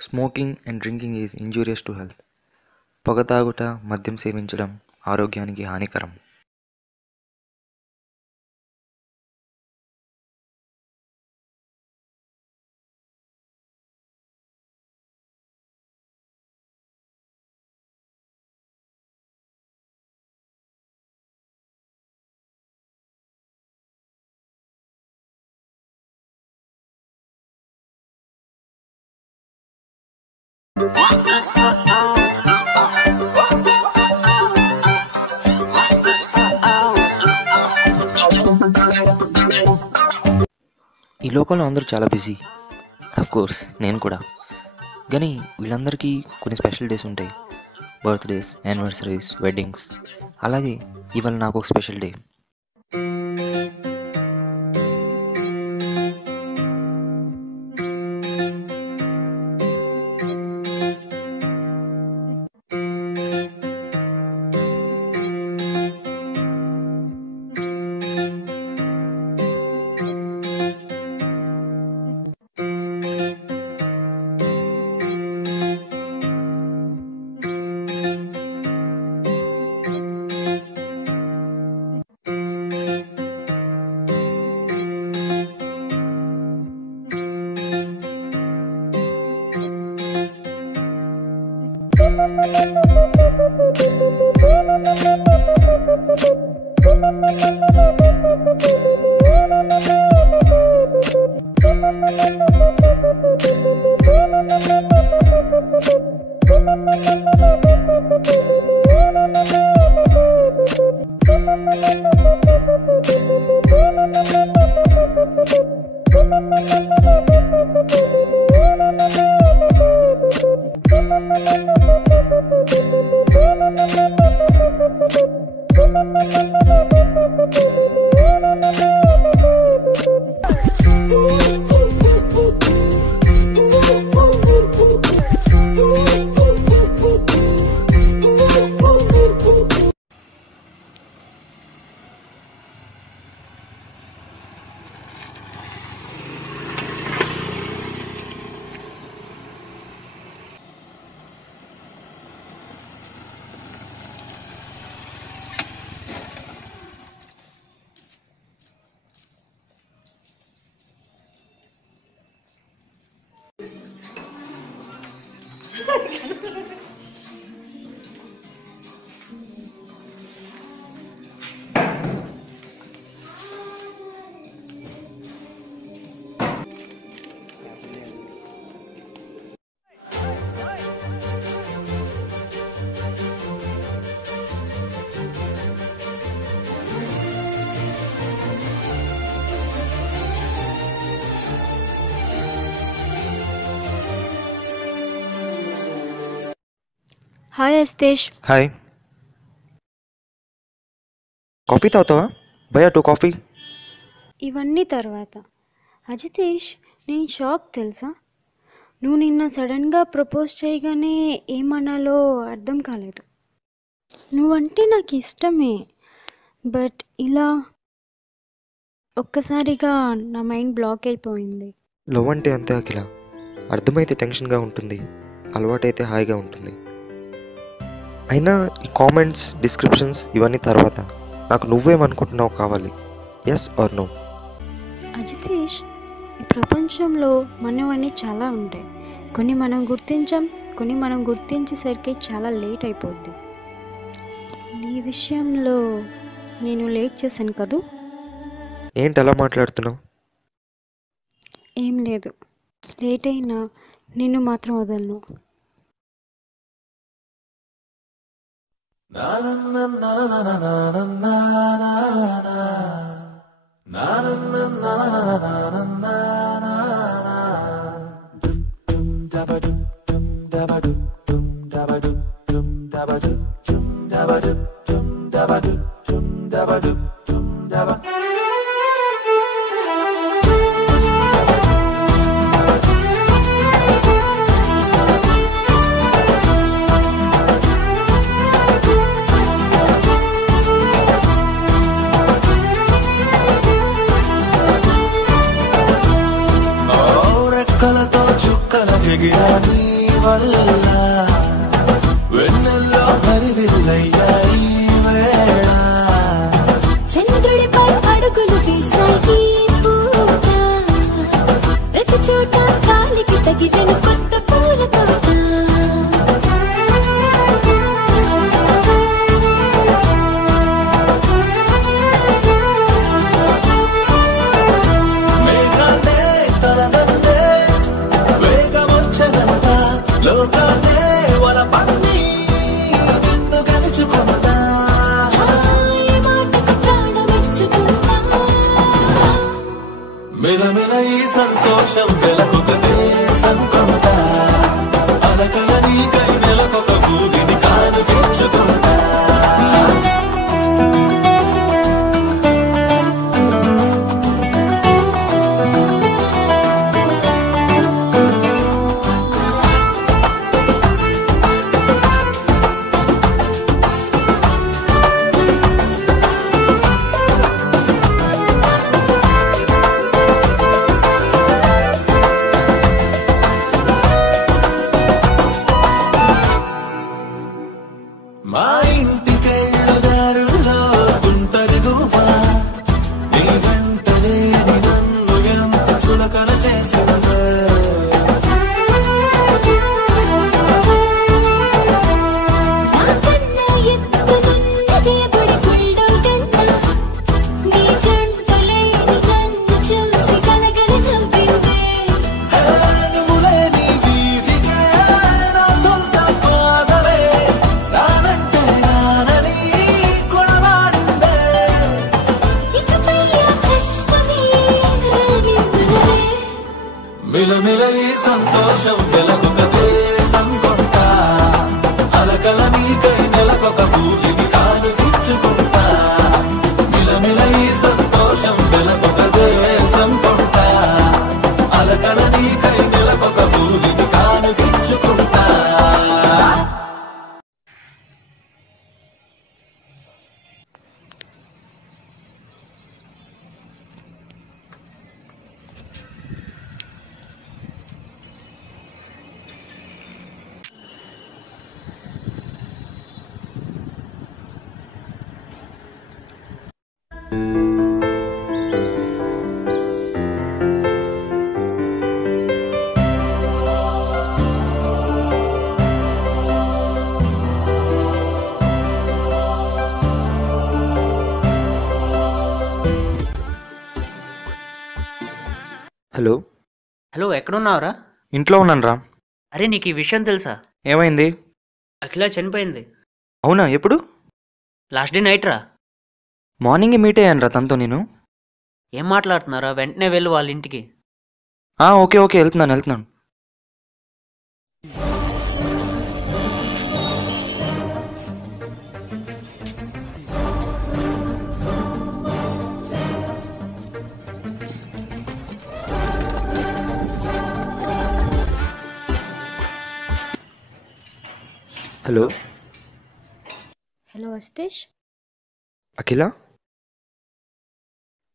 Smoking and drinking is injurious to health. పొగ తాగుట, మద్యం సేవించడం ఆరోగ్యానికి హానికరం. ఈ లోకంలో అందరూ చాలా బిజీ, కోర్స్ నేను కూడా. కానీ వీళ్ళందరికీ కొన్ని స్పెషల్ డేస్ ఉంటాయి. Birthdays, anniversaries, weddings. అలాగే ఇవాళ నాకు ఒక special day. Hi Astesh. Hi. Coffee తాగుతావా? భయ్యా 2 కాఫీ. ఇవన్నీ తర్వాత. అజితేష్, నేను షాక్ తెలుసా. నువ్వు నిన్న సడన్గా ప్రపోజ్ చేయగానే ఏమనాలో అర్థం కాలేదు. నువ్వంటే నాకు ఇష్టమే, బట్ ఇలా ఒక్కసారిగా నా మైండ్ బ్లాక్ అయిపోయింది. లవ్ అంటే అంతే అఖిల. అర్థమైతే టెన్షన్గా ఉంటుంది, అలవాటైతే హాయిగా ఉంటుంది. అయినా ఈ కామెంట్స్, డిస్క్రిప్షన్స్ ఇవన్నీ తర్వాత. నాకు నువ్వేమనుకుంటున్నావు కావాలి, ఎస్ ఆర్ నో? అజితేష్, ఈ ప్రపంచంలో మనవన్నీ చాలా ఉంటాయి. కొన్ని మనం గుర్తించాం, కొన్ని మనం గుర్తించేసరికి చాలా లేట్ అయిపోద్ది. నీ విషయంలో నేను లేట్ చేశాను కదూ. ఏంటి అలా మాట్లాడుతున్నావు? ఏం లేదు, లేట్ అయినా నిన్ను మాత్రం వదలను. చుక్కల ఎగిరా నీ వల్ల వెన్నెల్లో హరివిల్లయ్యా ఈ వేళ చంద్రుడిపై అడుగులు వేసాయి పూట ప్రతి చోట కాలికి తగిలిన కొత్త పూల తోట మేఘాలే తనదందే వేగమొచ్చనంత లోకాలే వల పన్ని నిన్ను గెలుచుకున్నదా ఈ మాటకు ప్రాణమిచ్చుకుంటా మిలమిల ఈ సంతోషం వెలకొకటే సంకొంట అలకల నీకై నెలకొక భూమిని కాను తెచ్చుకుంటా మా ఇంటికెళ్ళ దారుల్లో గుంటరి గువ్వా నీ వెంట లేని నన్ను ఎంత చులకన చేసిందే నాకన్నా ఎత్తునున్నదే బడి గుళ్ళోదంట నీ జంట లేని నన్ను చూసి కలగల నవ్విందే నువ్వు లేని వీధికే నా సొంత కోదవే రానంటే రానని కొడవాడిందే ఇకపై ఆ కష్టమే రానివ్వదే మిలమిల ఈ సంతోషం వెలకొకటే సంకొంట అలకల నీకై నెలకొక భూమిని కాను తెచ్చుకుంటా మిలమిల ఈ సంతోషం వెలకొకటే సంకొంట అలకల నీకై నెలకొక భూమిని కాను తెచ్చుకుంటా హలో, హలో, ఎక్కడున్నావురా? ఇంట్లో ఉన్నాను రా. అరే, నీకు ఈ విషయం తెలుసా? ఏమైంది? అఖిల చనిపోయింది. అవునా, ఎప్పుడు? లాస్ట్ డే నైట్ రా. మార్నింగే మీట్ అయ్యాను రా తనతో నేను. ఏం మాట్లాడుతున్నారా? వెంటనే వెళ్ళు వాళ్ళ ఇంటికి. ఓకే ఓకే, వెళ్తున్నాను. హలో హలో అజితేష్, అఖిల,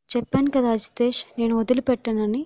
చెప్పాను కదా అజితేష్, నేను వదిలిపెట్టానని.